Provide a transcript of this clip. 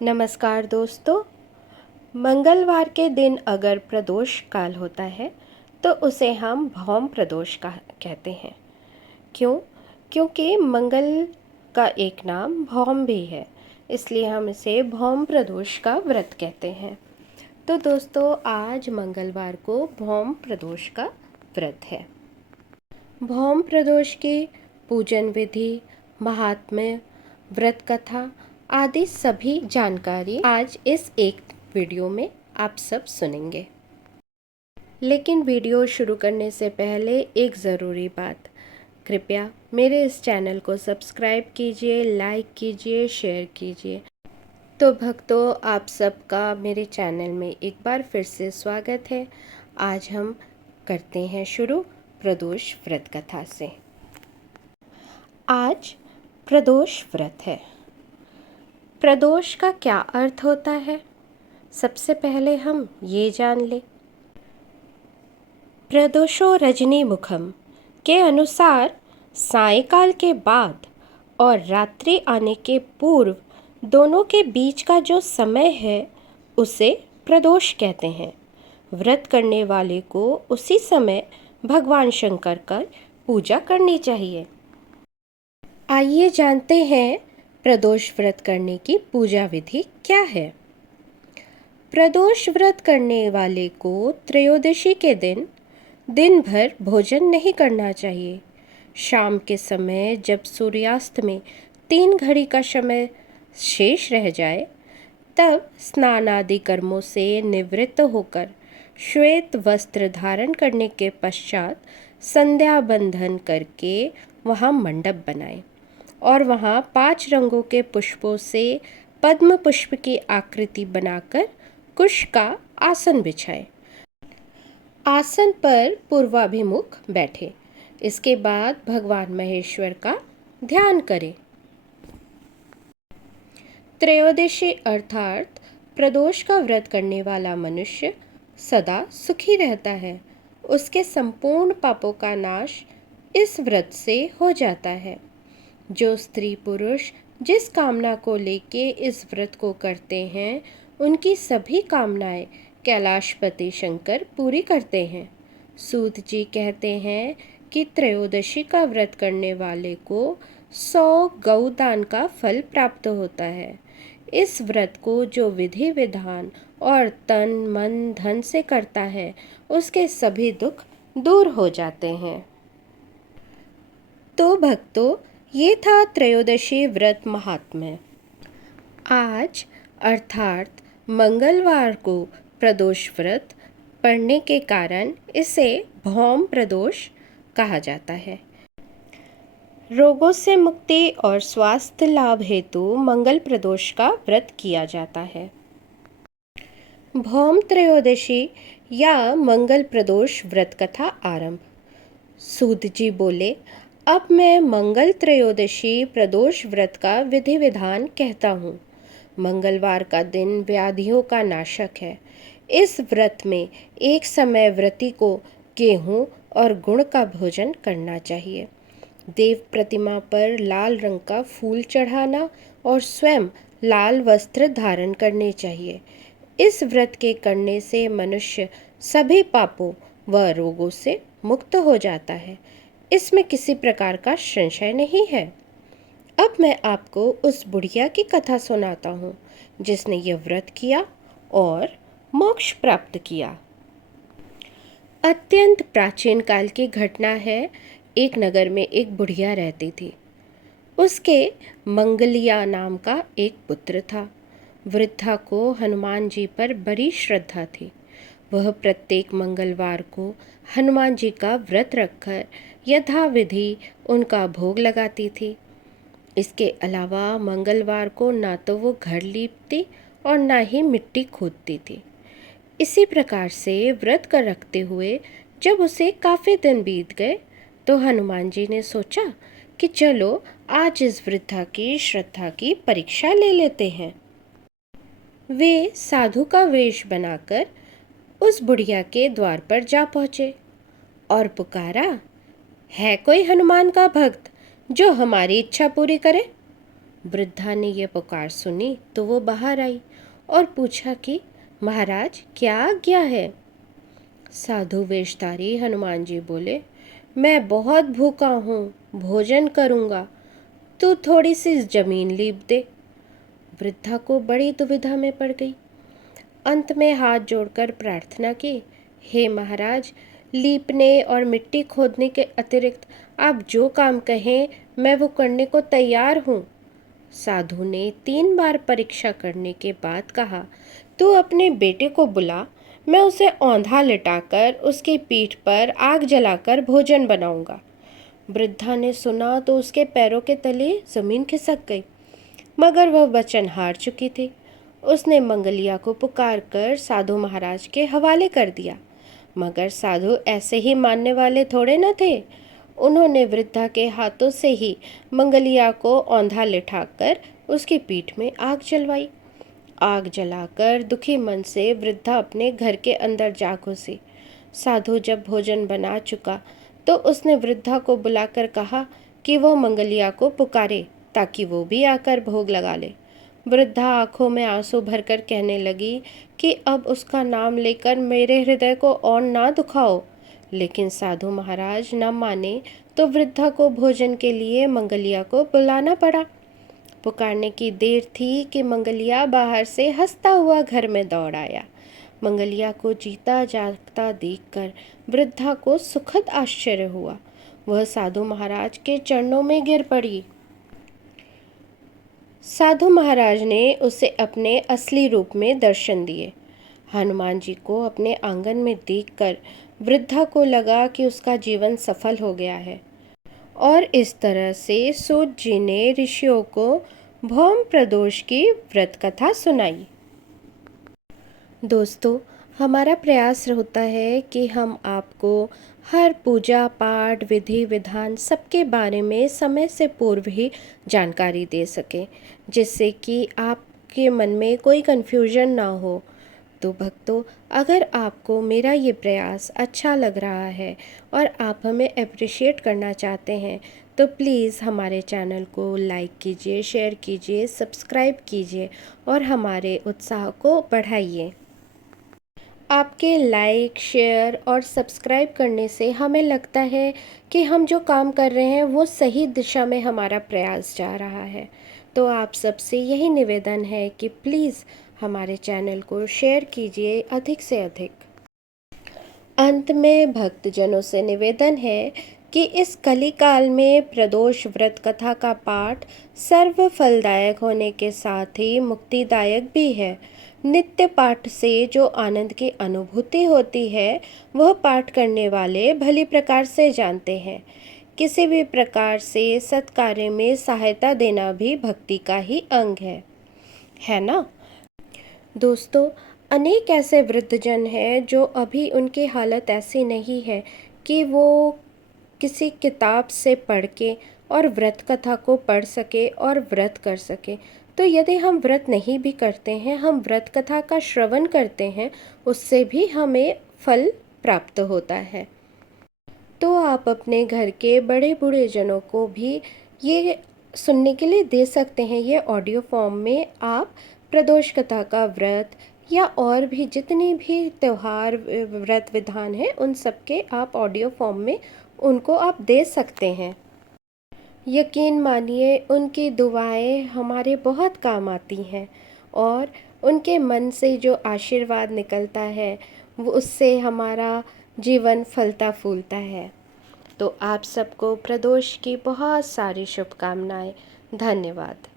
नमस्कार दोस्तों। मंगलवार के दिन अगर प्रदोष काल होता है तो उसे हम भौम प्रदोष का कहते हैं। क्यों? क्योंकि मंगल का एक नाम भौम भी है, इसलिए हम इसे भौम प्रदोष का व्रत कहते हैं। तो दोस्तों, आज मंगलवार को भौम प्रदोष का व्रत है। भौम प्रदोष की पूजन विधि, महात्म्य, व्रत कथा आदि सभी जानकारी आज इस एक वीडियो में आप सब सुनेंगे। लेकिन वीडियो शुरू करने से पहले एक ज़रूरी बात, कृपया मेरे इस चैनल को सब्सक्राइब कीजिए, लाइक कीजिए, शेयर कीजिए। तो भक्तों, आप सबका मेरे चैनल में एक बार फिर से स्वागत है। आज हम करते हैं शुरू प्रदोष व्रत कथा से। आज प्रदोष व्रत है। प्रदोष का क्या अर्थ होता है, सबसे पहले हम ये जान लें। प्रदोषो रजनी मुखम के अनुसार सायंकाल के बाद और रात्रि आने के पूर्व दोनों के बीच का जो समय है उसे प्रदोष कहते हैं। व्रत करने वाले को उसी समय भगवान शंकर का पूजा करनी चाहिए। आइए जानते हैं प्रदोष व्रत करने की पूजा विधि क्या है। प्रदोष व्रत करने वाले को त्रयोदशी के दिन भर भोजन नहीं करना चाहिए। शाम के समय जब सूर्यास्त में 3 घड़ी का समय शेष रह जाए, तब स्नान आदि कर्मों से निवृत्त होकर श्वेत वस्त्र धारण करने के पश्चात संध्या बंधन करके वहाँ मंडप बनाएं और वहाँ 5 रंगों के पुष्पों से पद्म पुष्प की आकृति बनाकर कुश का आसन बिछाएं। आसन पर पूर्वाभिमुख बैठे। इसके बाद भगवान महेश्वर का ध्यान करें। त्रयोदशी अर्थात प्रदोष का व्रत करने वाला मनुष्य सदा सुखी रहता है। उसके संपूर्ण पापों का नाश इस व्रत से हो जाता है। जो स्त्री पुरुष जिस कामना को लेके इस व्रत को करते हैं, उनकी सभी कामनाएं कैलाशपति शंकर पूरी करते हैं। सूत जी कहते हैं कि त्रयोदशी का व्रत करने वाले को 100 गौदान का फल प्राप्त होता है। इस व्रत को जो विधि विधान और तन मन धन से करता है, उसके सभी दुख दूर हो जाते हैं। तो भक्तों, ये था त्रयोदशी व्रत महात्म्य। आज अर्थात मंगलवार को प्रदोष व्रत पड़ने के कारण इसे भौम प्रदोष कहा जाता है। रोगों से मुक्ति और स्वास्थ्य लाभ हेतु मंगल प्रदोष का व्रत किया जाता है। भौम त्रयोदशी या मंगल प्रदोष व्रत कथा आरंभ। सूत जी बोले, अब मैं मंगल त्रयोदशी प्रदोष व्रत का विधि विधान कहता हूँ। मंगलवार का दिन व्याधियों का नाशक है। इस व्रत में एक समय व्रती को गेहूँ और गुड़ का भोजन करना चाहिए। देव प्रतिमा पर लाल रंग का फूल चढ़ाना और स्वयं लाल वस्त्र धारण करने चाहिए। इस व्रत के करने से मनुष्य सभी पापों व रोगों से मुक्त हो जाता है। इसमें किसी प्रकार का संशय नहीं है। अब मैं आपको उस बुढ़िया की कथा सुनाता हूँ जिसने यह व्रत किया और मोक्ष प्राप्त किया। अत्यंत प्राचीन काल की घटना है। एक नगर में एक बुढ़िया रहती थी। उसके मंगलिया नाम का एक पुत्र था। वृद्धा को हनुमान जी पर बड़ी श्रद्धा थी। वह प्रत्येक मंगलवार को हनुमान जी का व्रत रखकर यथाविधि उनका भोग लगाती थी। इसके अलावा मंगलवार को ना तो वो घर लीपती और ना ही मिट्टी खोदती थी। इसी प्रकार से व्रत कर रखते हुए जब उसे काफ़ी दिन बीत गए, तो हनुमान जी ने सोचा कि चलो आज इस वृद्धा की श्रद्धा की परीक्षा ले लेते हैं। वे साधु का वेश बनाकर उस बुढ़िया के द्वार पर जा पहुँचे और पुकारा, है कोई हनुमान का भक्त जो हमारी इच्छा पूरी करे? वृद्धा ने यह पुकार सुनी तो वो बाहर आई और पूछा कि महाराज क्या आज्ञा है। साधु वेशधारी हनुमान जी बोले, मैं बहुत भूखा हूँ, भोजन करूँगा, तू थोड़ी सी जमीन लीप दे। वृद्धा को बड़ी दुविधा में पड़ गई। अंत में हाथ जोड़कर प्रार्थना की, हे महाराज, लीपने और मिट्टी खोदने के अतिरिक्त आप जो काम कहें मैं वो करने को तैयार हूँ। साधु ने 3 बार परीक्षा करने के बाद कहा, तू अपने बेटे को बुला, मैं उसे औंधा लिटाकर उसकी पीठ पर आग जलाकर भोजन बनाऊंगा। वृद्धा ने सुना तो उसके पैरों के तले जमीन खिसक गई, मगर वह वचन हार चुकी थी। उसने मंगलिया को पुकार कर साधु महाराज के हवाले कर दिया, मगर साधु ऐसे ही मानने वाले थोड़े न थे। उन्होंने वृद्धा के हाथों से ही मंगलिया को औंधा लिटाकर उसकी पीठ में आग जलवाई। आग जलाकर दुखी मन से वृद्धा अपने घर के अंदर जा घुसी। साधु जब भोजन बना चुका तो उसने वृद्धा को बुलाकर कहा कि वह मंगलिया को पुकारे ताकि वो भी आकर भोग लगा ले। वृद्धा आंखों में आंसू भरकर कहने लगी कि अब उसका नाम लेकर मेरे हृदय को और ना दुखाओ। लेकिन साधु महाराज न माने तो वृद्धा को भोजन के लिए मंगलिया को बुलाना पड़ा। पुकारने की देर थी कि मंगलिया बाहर से हंसता हुआ घर में दौड़ आया। मंगलिया को जीता जागता देखकर वृद्धा को सुखद आश्चर्य हुआ। वह साधु महाराज के चरणों में गिर पड़ी। साधु महाराज ने उसे अपने असली रूप में दर्शन दिए। हनुमान जी को अपने आंगन में देखकर वृद्धा को लगा कि उसका जीवन सफल हो गया है, और इस तरह से सूत जी ने ऋषियों को भौम प्रदोष की व्रत कथा सुनाई। दोस्तों, हमारा प्रयास होता है कि हम आपको हर पूजा पाठ विधि विधान सबके बारे में समय से पूर्व ही जानकारी दे सकें, जिससे कि आपके मन में कोई कन्फ्यूजन ना हो। तो भक्तों, अगर आपको मेरा ये प्रयास अच्छा लग रहा है और आप हमें अप्रिशिएट करना चाहते हैं तो प्लीज़ हमारे चैनल को लाइक कीजिए, शेयर कीजिए, सब्सक्राइब कीजिए और हमारे उत्साह को बढ़ाइए। आपके लाइक, शेयर और सब्सक्राइब करने से हमें लगता है कि हम जो काम कर रहे हैं वो सही दिशा में हमारा प्रयास जा रहा है। तो आप सबसे यही निवेदन है कि प्लीज़ हमारे चैनल को शेयर कीजिए अधिक से अधिक। अंत में भक्तजनों से निवेदन है कि इस कलिकाल में प्रदोष व्रत कथा का पाठ सर्व फलदायक होने के साथ ही मुक्तिदायक भी है। नित्य पाठ से जो आनंद की अनुभूति होती है वह पाठ करने वाले भली प्रकार से जानते हैं। किसी भी प्रकार से सत्कार्य में सहायता देना भी भक्ति का ही अंग है ना। दोस्तों, अनेक ऐसे वृद्धजन हैं जो अभी उनकी हालत ऐसी नहीं है कि वो किसी किताब से पढ़ के और व्रत कथा को पढ़ सके और व्रत कर सके। तो यदि हम व्रत नहीं भी करते हैं, हम व्रत कथा का श्रवण करते हैं, उससे भी हमें फल प्राप्त होता है। तो आप अपने घर के बड़े बूढ़े जनों को भी ये सुनने के लिए दे सकते हैं। ये ऑडियो फॉर्म में आप प्रदोष कथा का व्रत या और भी जितने भी त्यौहार व्रत विधान हैं उन सब के आप ऑडियो फॉर्म में उनको आप दे सकते हैं। यकीन मानिए उनकी दुआएं हमारे बहुत काम आती हैं और उनके मन से जो आशीर्वाद निकलता है वो उससे हमारा जीवन फलता फूलता है। तो आप सबको प्रदोष की बहुत सारी शुभकामनाएं। धन्यवाद।